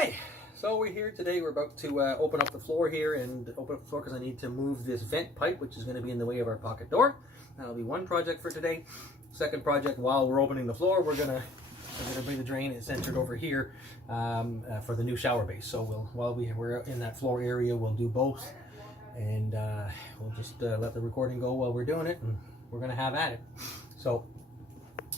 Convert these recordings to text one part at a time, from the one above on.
Okay, so we're here today. We're about to open up the floor here and open up the floor because I need to move this vent pipe, which is going to be in the way of our pocket door. That'll be one project for today. Second project, while we're opening the floor, we're gonna bring the drain and centered over here for the new shower base. So while we're in that floor area, we'll do both, and we'll just let the recording go while we're doing it, and we're gonna have at it. So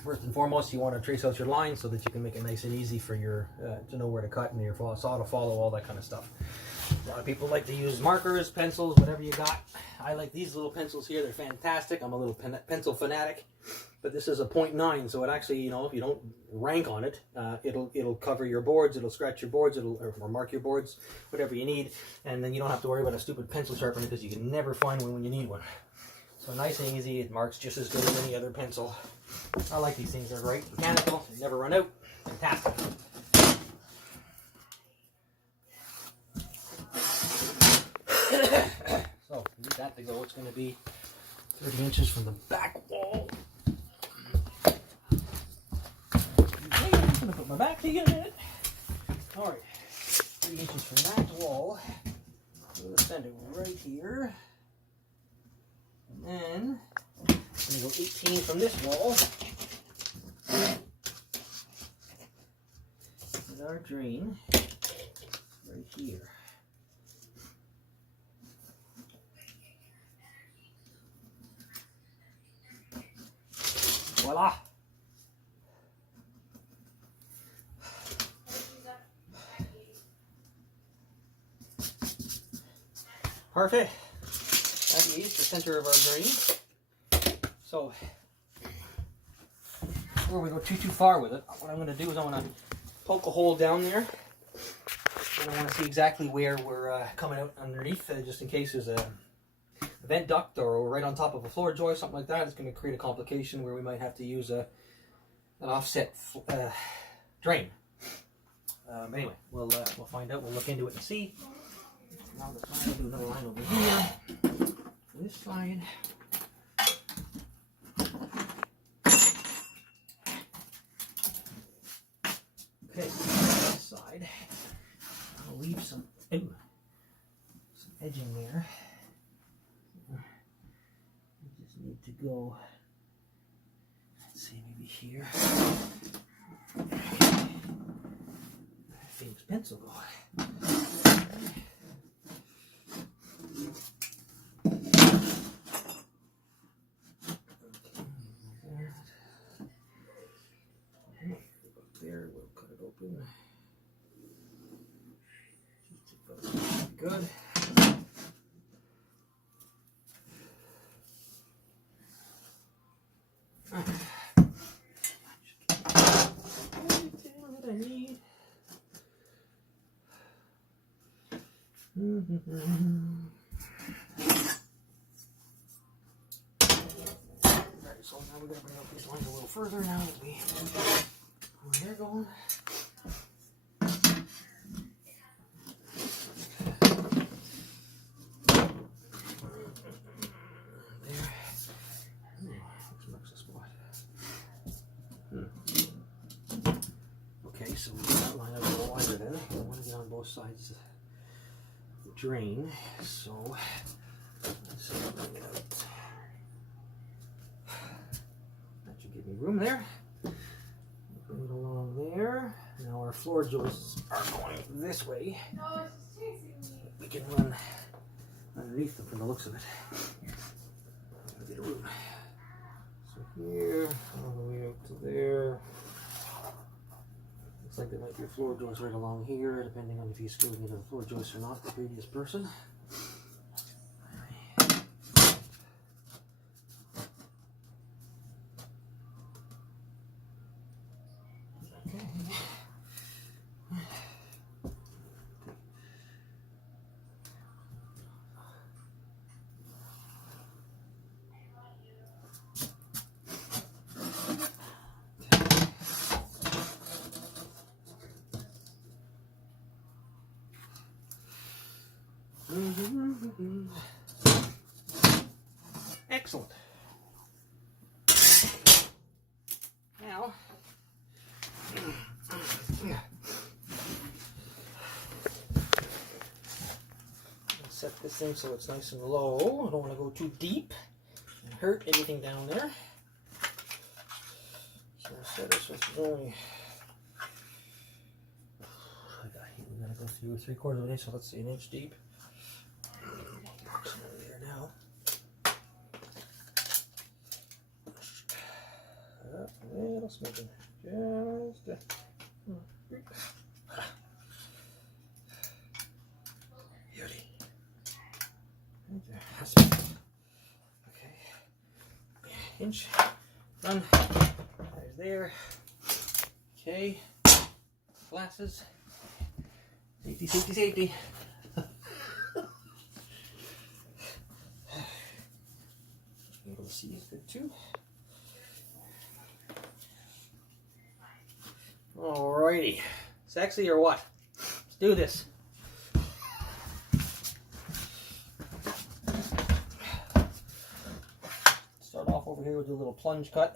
first and foremost, you want to trace out your line so that you can make it nice and easy for your to know where to cut and your saw to follow, all that kind of stuff. A lot of people like to use markers, pencils, whatever you got. I like these little pencils here. They're fantastic. I'm a little pencil fanatic. But this is a 0.9, so it actually, you know, if you don't rank on it, it'll cover your boards, it'll scratch your boards, or mark your boards, whatever you need, and then you don't have to worry about a stupid pencil sharpener because you can never find one when you need one. So nice and easy. It marks just as good as any other pencil. I like these things. They're great. Mechanical. They never run out. Fantastic. So, need that to go. It's going to be 30 inches from the back wall. Okay, I'm just going to put my back together. Alright. 30 inches from that wall. I'm going to send it right here. And then I'm going to go 18 from this wall. With our drain right here. Voila! Perfect. That is the center of our drain. So, before we go too far with it, what I'm going to do is I'm going to poke a hole down there. And I want to see exactly where we're coming out underneath, just in case there's a vent duct or right on top of a floor joist, something like that. It's going to create a complication where we might have to use an offset drain. Anyway, we'll find out. We'll look into it and see. Now I'll do another line over here. This side. Okay, this side. I'll leave some edging there. We just need to go. Let's see, maybe here. Famous pencil go. Good. Everything that I need. Alright, so now we're going to bring up these lines a little further now that we where they're going. Okay, so we got that line up a little wider then. I want to get on both sides of the drain, so let's bring it out. That should give me room there. Bring it along there. Now our floor joists are going this way. No, it's chasing me. We can run underneath them from the looks of it. A bit of room. So here, all the way out to there. Looks like there might be a floor joist right along here, depending on if he's screwing into the floor joist or not, the previous person. Okay. Excellent. Now, set this thing so it's nice and low. I don't want to go too deep and hurt anything down there. So set this with only. We're going to go through 3/4 of an inch, so let's see, an inch deep. Approximately there now. A little smidgen. Just beauty. Okay. Inch. Done. There's there. Okay. Glasses. Safety, safety, safety. Be able to see is good too. Alrighty. Sexy or what? Let's do this. Start off over here with a little plunge cut.